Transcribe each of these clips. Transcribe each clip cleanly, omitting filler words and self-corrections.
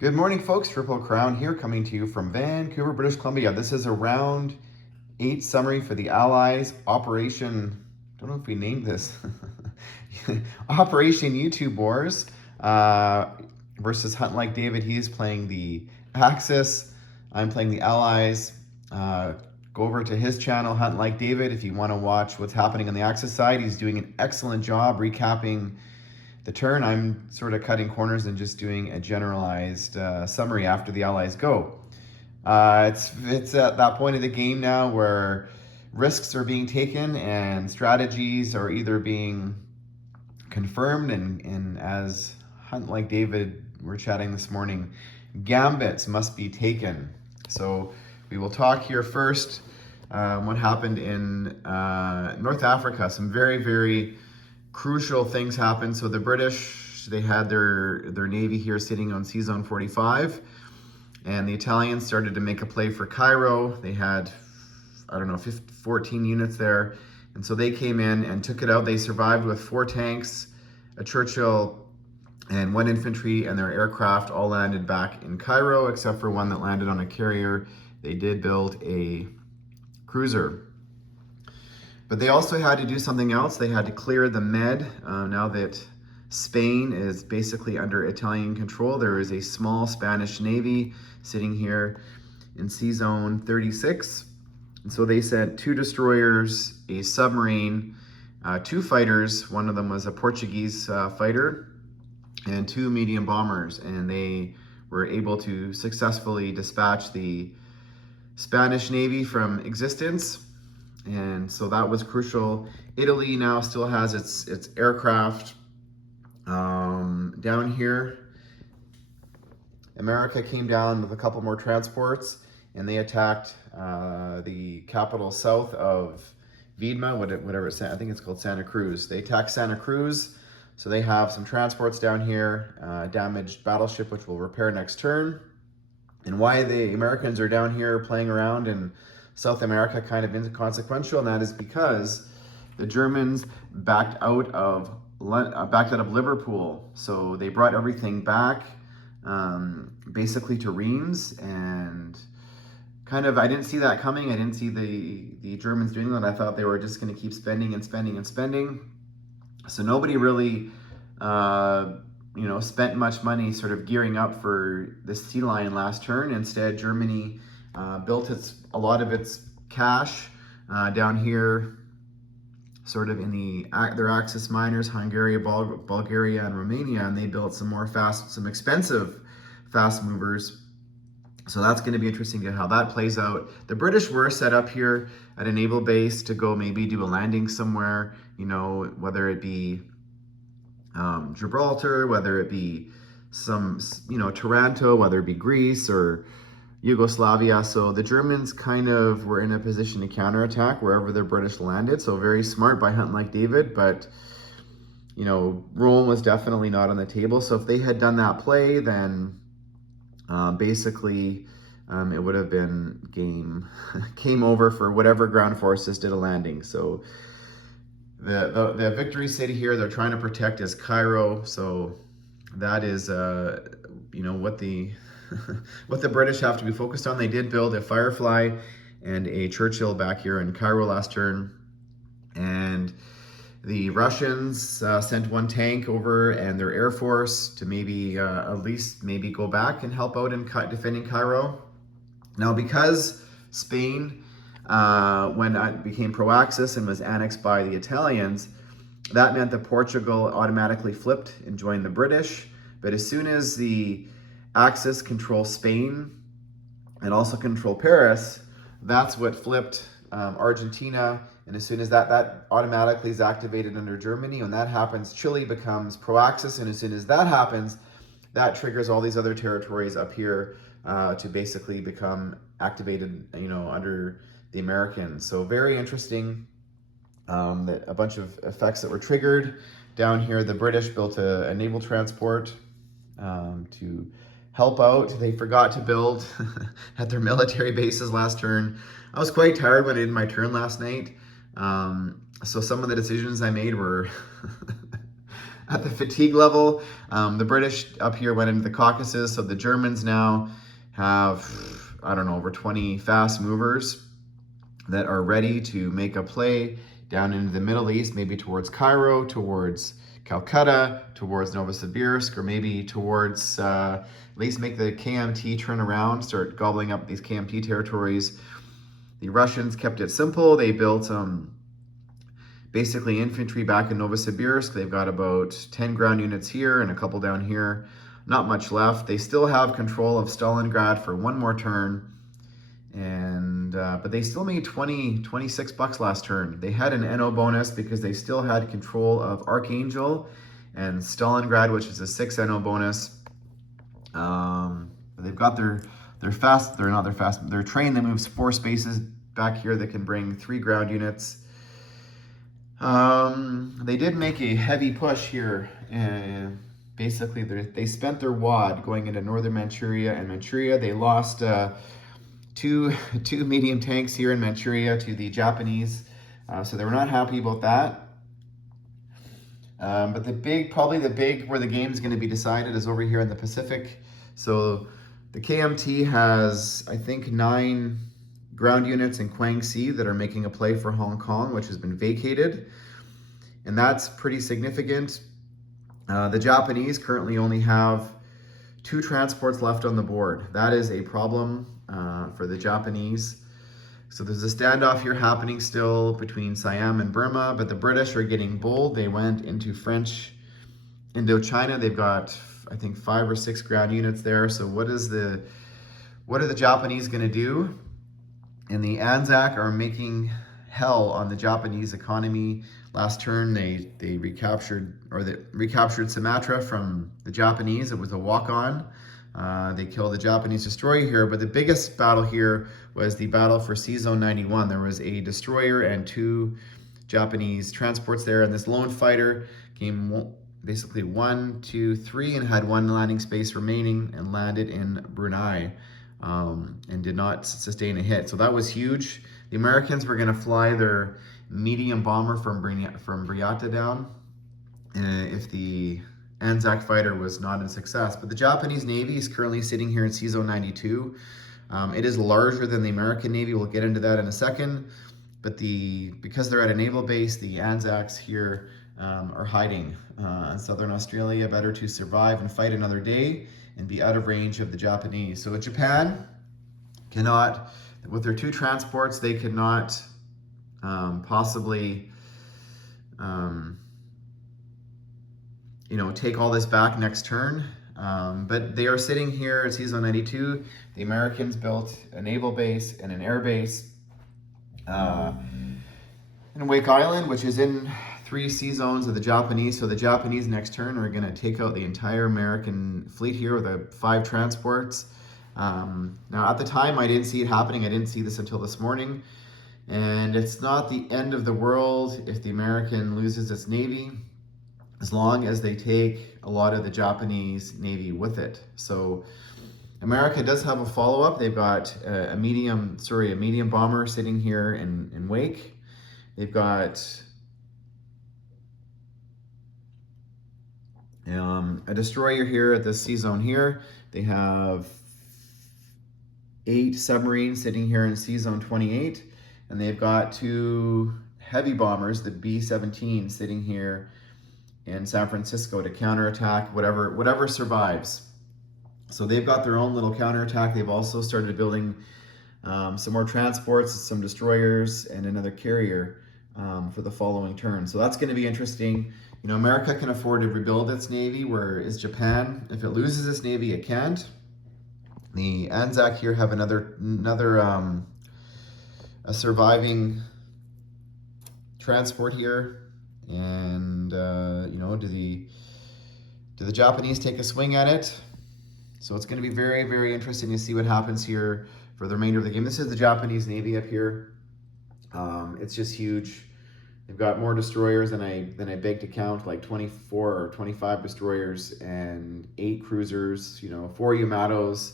Good morning, folks. Triple Crown here, coming to you from Vancouver, British Columbia. This is a round 8 summary for the Allies. Operation, don't know if we named this, Operation YouTube Wars versus HuntLikeDavid. He is playing the Axis. I'm playing the Allies. Go over to his channel, HuntLikeDavid, if you want to watch what's happening on the Axis side. He's doing an excellent job recapping the turn. I'm sort of cutting corners and just doing a generalized summary after the Allies go. It's at that point of the game now where risks are being taken and strategies are either being confirmed, and as HuntLikeDavid we're chatting this morning, gambits must be taken. So we will talk here first what happened in North Africa. Some very, very crucial things happened. So the British, they had their navy here sitting on C-Zone 45, and the Italians started to make a play for Cairo. They had, I don't know, 14 units there, and so they came in and took it out. They survived with 4 tanks, a Churchill, and 1 infantry, and their aircraft all landed back in Cairo, except for one that landed on a carrier. They did build a cruiser. But they also had to do something else. They had to clear the Med. Now that Spain is basically under Italian control, there is a small Spanish navy sitting here in C-Zone 36. And so they sent 2 destroyers, a submarine, 2 fighters. One of them was a Portuguese fighter, and 2 medium bombers. And they were able to successfully dispatch the Spanish Navy from existence. And so that was crucial. Italy now still has its aircraft down here. America came down with a couple more transports, and they attacked the capital south of Viedma, whatever it's, I think it's called Santa Cruz. They attacked Santa Cruz, so they have some transports down here, damaged battleship, which we'll repair next turn. And why the Americans are down here playing around in South America kind of inconsequential, and that is because the Germans backed out of Liverpool. So they brought everything back basically to Reims, and kind of, I didn't see that coming. I didn't see the Germans doing that. I thought they were just going to keep spending and spending and spending. So nobody really spent much money sort of gearing up for the sea lion last turn. Instead, Germany built a lot of its cash down here, sort of in their Axis miners, Hungary, Bulgaria, and Romania, and they built some expensive fast movers. So that's going to be interesting to how that plays out. The British were set up here at a naval base to go maybe do a landing somewhere, whether it be Gibraltar, whether it be Taranto, whether it be Greece or Yugoslavia. So the Germans kind of were in a position to counterattack wherever the British landed. So very smart by HuntLikeDavid, but Rome was definitely not on the table. So if they had done that play, then basically it would have been game over for whatever ground forces did a landing. So the victory city here they're trying to protect is Cairo. So that is what the what the British have to be focused on. They did build a Firefly and a Churchill back here in Cairo last turn, and the Russians sent 1 tank over and their air force to maybe at least go back and help out in defending Cairo. Now, because Spain, when it became pro-Axis and was annexed by the Italians, that meant that Portugal automatically flipped and joined the British. But as soon as the Axis control Spain and also control Paris, that's what flipped Argentina. And as soon as that automatically is activated under Germany, when that happens, Chile becomes pro-Axis. And as soon as that happens, that triggers all these other territories up here to basically become activated, under the Americans. So very interesting that a bunch of effects that were triggered. Down here, the British built a naval transport to help out. They forgot to build at their military bases last turn. I was quite tired when I did my turn last night. So some of the decisions I made were at the fatigue level. The British up here went into the Caucasus, so the Germans now have, I don't know, over 20 fast movers that are ready to make a play down into the Middle East, maybe towards Cairo, towards Calcutta, towards Novosibirsk, or maybe towards at least make the KMT turn around, start gobbling up these KMT territories. The Russians kept it simple. They built basically infantry back in Novosibirsk. They've got about 10 ground units here and a couple down here. Not much left. They still have control of Stalingrad for one more turn. And but they still made 26 bucks last turn. They had an NO bonus because they still had control of Archangel and Stalingrad, which is a 6 NO bonus. They've got their train that moves 4 spaces back here that can bring 3 ground units. They did make a heavy push here. Basically, they spent their wad going into northern Manchuria and Manchuria. They lost two medium tanks here in Manchuria to the Japanese, so they were not happy about that. But probably the big where the game's going to be decided is over here in the Pacific. So the KMT has, I think, 9 ground units in Guangxi that are making a play for Hong Kong, which has been vacated, and that's pretty significant. The Japanese currently only have 2 transports left on the board. That is a problem for the Japanese. So there's a standoff here happening still between Siam and Burma, but the British are getting bold. They went into French Indochina. They've got, I think, 5 or 6 ground units there. So what are the Japanese going to do? And the Anzac are making hell on the Japanese economy. Last turn, they recaptured Sumatra from the Japanese. It was a walk-on. They killed the Japanese destroyer here, but the biggest battle here was the battle for Sea-Zone 91. There was a destroyer and 2 Japanese transports there, and this lone fighter came basically 1, 2, 3, and had 1 landing space remaining and landed in Brunei and did not sustain a hit. So that was huge. The Americans were going to fly their medium bomber from Briata down if the Anzac fighter was not a success. But the Japanese Navy is currently sitting here in Sea-Zone 92. It is larger than the American Navy. We'll get into that in a second. But because they're at a naval base, the Anzacs here are hiding in Southern Australia, better to survive and fight another day and be out of range of the Japanese. So Japan cannot, with their 2 transports, they could not possibly take all this back next turn. But they are sitting here at Sea-Zone 92. The Americans built a naval base and an air base in Wake Island, which is in 3 sea zones of the Japanese. So the Japanese next turn are going to take out the entire American fleet here with the 5 transports. Now, at the time, I didn't see it happening. I didn't see this until this morning. And it's not the end of the world if the American loses its Navy, as long as they take a lot of the Japanese Navy with it. So America does have a follow-up. They've got a medium bomber sitting here in Wake. They've got a destroyer here at this sea zone here. They have 8 submarines sitting here in Sea Zone 28. And they've got 2 heavy bombers, the B-17, sitting here in San Francisco to counterattack whatever survives. So they've got their own little counterattack. They've also started building some more transports, some destroyers, and another carrier for the following turn. So that's going to be interesting. America can afford to rebuild its Navy, whereas Japan, if it loses its Navy, it can't. The Anzac here have another a surviving transport here, and do the Japanese take a swing at it? So it's going to be very, very interesting to see what happens here for the remainder of the game. This is the Japanese Navy up here. It's just huge. They've got more destroyers than I beg to count, like 24 or 25 destroyers and 8 cruisers, 4 Yamatos,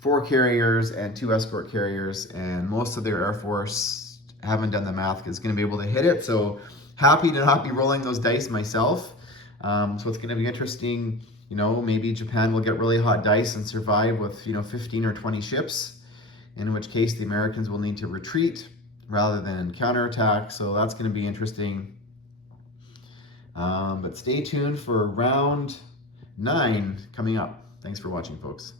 4 carriers and 2 escort carriers, and most of their Air Force haven't done the math, is going to be able to hit it. So happy to not be rolling those dice myself. So it's going to be interesting. Maybe Japan will get really hot dice and survive with 15 or 20 ships, in which case the Americans will need to retreat rather than counterattack. So that's going to be interesting. But stay tuned for round 9 coming up. Thanks for watching, folks.